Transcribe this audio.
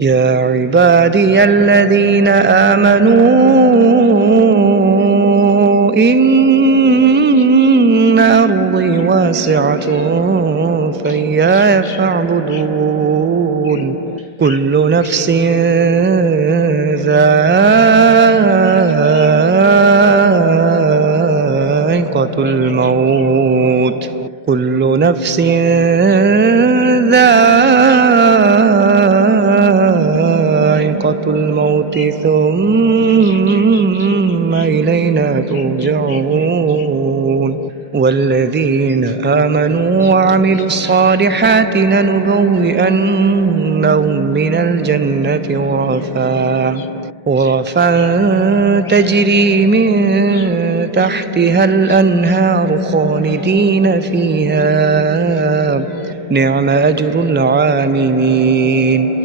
يا عبادي الذين آمنوا إن أرضي واسعة فإياي فاعبدون كل نفس ذائقة الموت كل نفس ذائقة الموت ثم إلينا ترجعون والذين آمنوا وعملوا الصالحات لنبوئنهم من الجنة غرفا تجري من تحتها الأنهار خالدين فيها نعم أجر العاملين